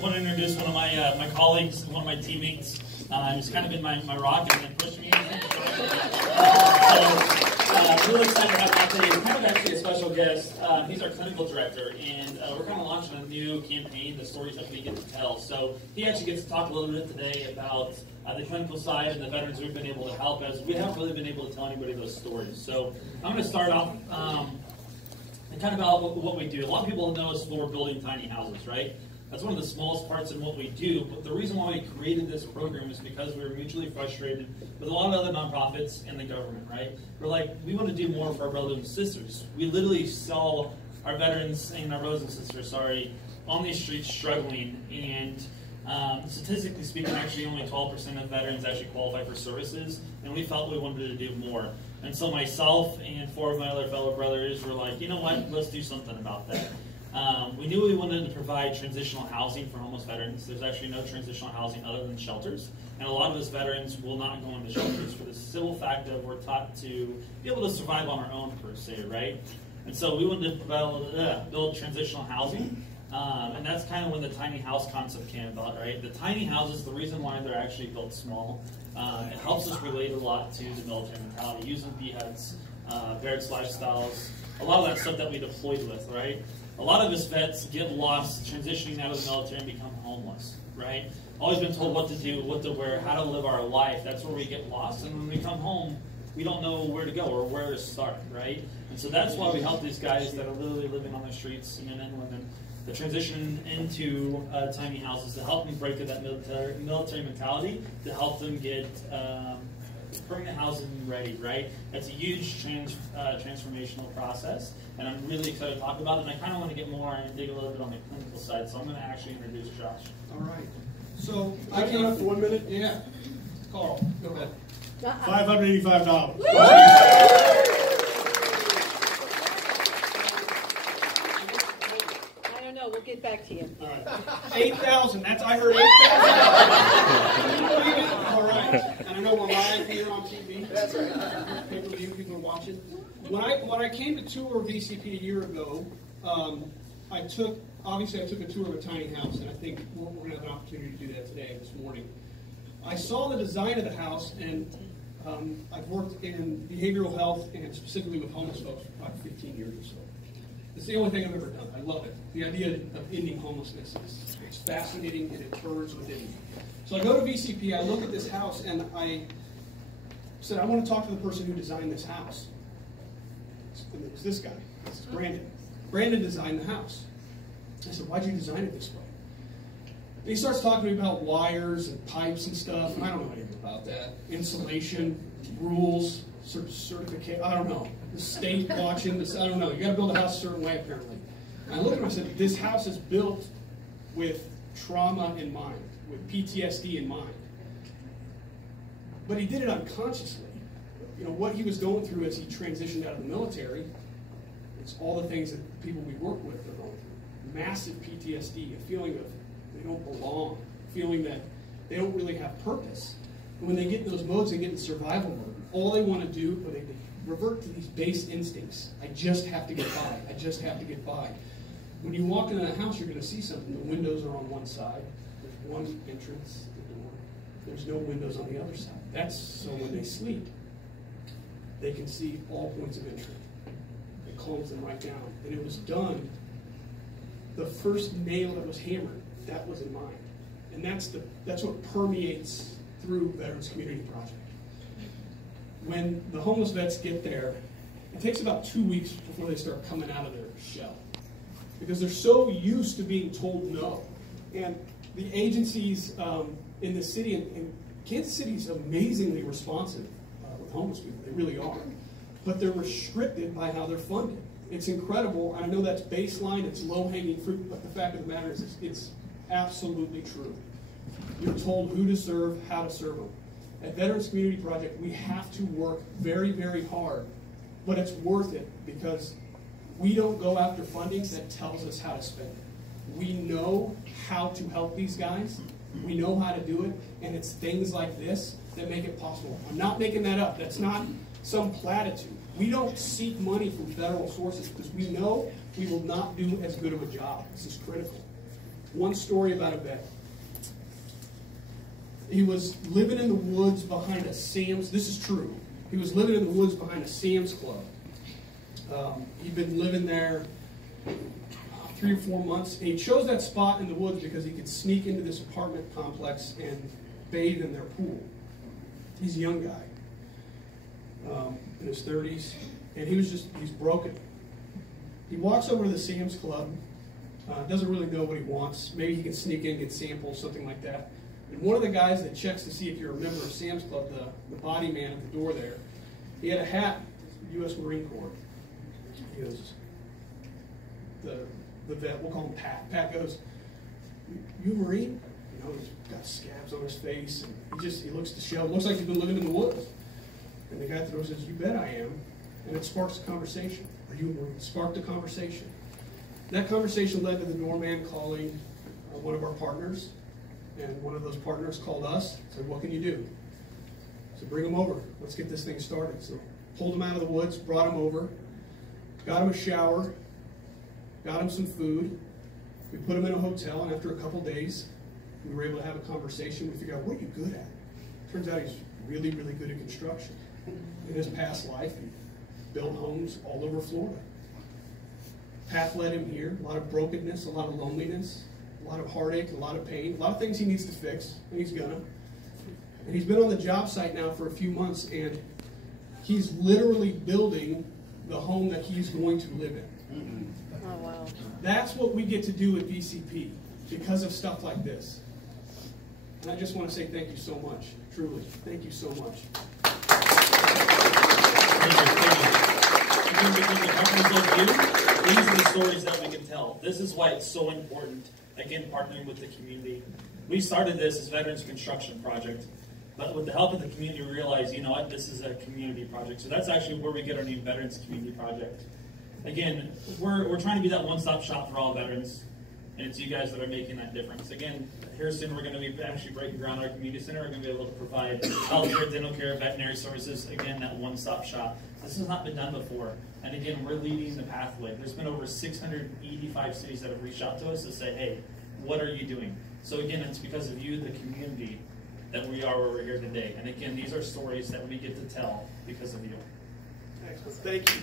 want to introduce one of my colleagues, one of my teammates. He's kind of been my rock and pushed me. Really excited about that today. He's kind of actually a special guest. He's our clinical director, and we're kind of launching a new campaign, the stories that we get to tell. So he actually gets to talk a little bit today about the clinical side and the veterans we've been able to help, as we haven't really been able to tell anybody those stories. So I'm going to start off and kind of about what we do. A lot of people know us for building tiny houses, right? That's one of the smallest parts in what we do, but the reason why we created this program is because we were mutually frustrated with a lot of other nonprofits and the government, right? We're like, we want to do more for our brothers and sisters. We literally saw our veterans and our brothers and sisters, on these streets struggling, and statistically speaking, actually only 12% of veterans actually qualify for services, and we felt we wanted to do more. And so myself and 4 of my other fellow brothers were like, you know what, let's do something about that. We knew we wanted to provide transitional housing for homeless veterans. There's actually no transitional housing other than shelters. And a lot of us veterans will not go into shelters for the simple fact that we're taught to be able to survive on our own, per se, right? And so we wanted to build transitional housing. And that's kind of when the tiny house concept came about, right? The tiny houses, the reason why they're actually built small, it helps us relate a lot to the military mentality, using BHEADS, Barrett's lifestyles, a lot of that stuff that we deployed with, right? A lot of us vets get lost transitioning out of the military and become homeless, right? Always been told what to do, what to wear, how to live our life. That's where we get lost. And when we come home, we don't know where to go or where to start, right? And so that's why we help these guys that are literally living on the streets, men and women, the transition into tiny houses to help them break through that military mentality, to help them get permanent housing ready, right? That's a huge transformational process, and I'm really excited to talk about it. And I kind of want to get more and dig a little bit on the clinical side, so I'm going to actually introduce Josh. All right. So I came up for 1 minute. Yeah. Carl, go ahead. $585. We'll get back to you. All right. 8,000. That's, I heard 8,000. All right. And I know we're live here on TV. That's right. Pay-per-view, people are watching. When I came to tour VCP a year ago, I took a tour of a tiny house, and I think we're going to have an opportunity to do that today, this morning. I saw the design of the house, and I've worked in behavioral health and specifically with homeless folks for about 15 years or so. It's the only thing I've ever done. I love it. The idea of ending homelessness is fascinating, and it burns within me. So I go to VCP, I look at this house, and I said, I want to talk to the person who designed this house. And it was this guy. This is Brandon. Brandon designed the house. I said, why'd you design it this way? And he starts talking to me about wires and pipes and stuff, and I don't know anything about that. Insulation, rules, certificate, I don't know. The state watching this, I don't know. You got to build a house a certain way, apparently. And I looked at him and I said, this house is built with trauma in mind, with PTSD in mind. But he did it unconsciously. You know, what he was going through as he transitioned out of the military, it's all the things that people we work with are going through. Massive PTSD, a feeling of they don't belong, a feeling that they don't really have purpose. And when they get in those modes, they get in survival mode. All they want to do, or they revert to these base instincts. I just have to get by. I just have to get by. When you walk into a house, you're going to see something. The windows are on one side. There's one entrance, the door. There's no windows on the other side. That's so when they sleep, they can see all points of entry. It calms them right down. And it was done, the first nail that was hammered, that was in mind. And that's what permeates through Veterans Community Project. When the homeless vets get there, it takes about 2 weeks before they start coming out of their shell. Because they're so used to being told no. And the agencies in the city, and Kansas City is amazingly responsive with homeless people. They really are. But they're restricted by how they're funded. It's incredible. I know that's baseline, it's low-hanging fruit, but the fact of the matter is it's absolutely true. You're told who to serve, how to serve them. At Veterans Community Project, we have to work very, very hard, but it's worth it because we don't go after funding that tells us how to spend it. We know how to help these guys. We know how to do it, and it's things like this that make it possible. I'm not making that up. That's not some platitude. We don't seek money from federal sources because we know we will not do as good of a job. This is critical. One story about a vet. He was living in the woods behind a Sam's. This is true. He was living in the woods behind a Sam's Club. He'd been living there 3 or 4 months, and he chose that spot in the woods because he could sneak into this apartment complex and bathe in their pool. He's a young guy, in his 30s, and he's broken. He walks over to the Sam's Club, doesn't really know what he wants. Maybe he can sneak in, get samples, something like that. And one of the guys that checks to see if you're a member of Sam's Club, the body man at the door there, he had a hat, U.S. Marine Corps. He goes, the vet, we'll call him Pat. Pat goes, "You a Marine?" You know, he's got scabs on his face, and he looks disheveled. Looks like he's been living in the woods. And the guy at the door says, "You bet I am." And it sparks a conversation. "Are you a Marine?" Sparked a conversation. That conversation led to the doorman calling one of our partners, and one of those partners called us, said, "What can you do?" So bring him over. Let's get this thing started. So pulled him out of the woods, brought him over, got him a shower, got him some food. We put him in a hotel, and after a couple days, we were able to have a conversation. We figured out, what are you good at? Turns out he's really, really good at construction. In his past life, he built homes all over Florida. Path led him here. A lot of brokenness, a lot of loneliness, a lot of heartache, a lot of pain, a lot of things he needs to fix, and he's gonna. And he's been on the job site now for a few months, and he's literally building the home that he's going to live in. Oh, wow. That's what we get to do at VCP because of stuff like this. And I just want to say thank you so much. Truly, thank you so much. These are the stories that we can tell. This is why it's so important, again, partnering with the community. We started this as Veterans Construction Project, but with the help of the community, we realized, you know what, this is a community project. So that's actually where we get our name, Veterans Community Project. Again, we're trying to be that one-stop shop for all veterans, and it's you guys that are making that difference. Again, here soon we're going to be actually breaking ground our community center. We're going to be able to provide healthcare, dental care, veterinary services. Again, that one-stop shop. This has not been done before, and again, we're leading the pathway. There's been over 685 cities that have reached out to us to say, "Hey, what are you doing?" So again, it's because of you, the community, that we are where we're here today. And again, these are stories that we get to tell because of you. Excellent. Thank you.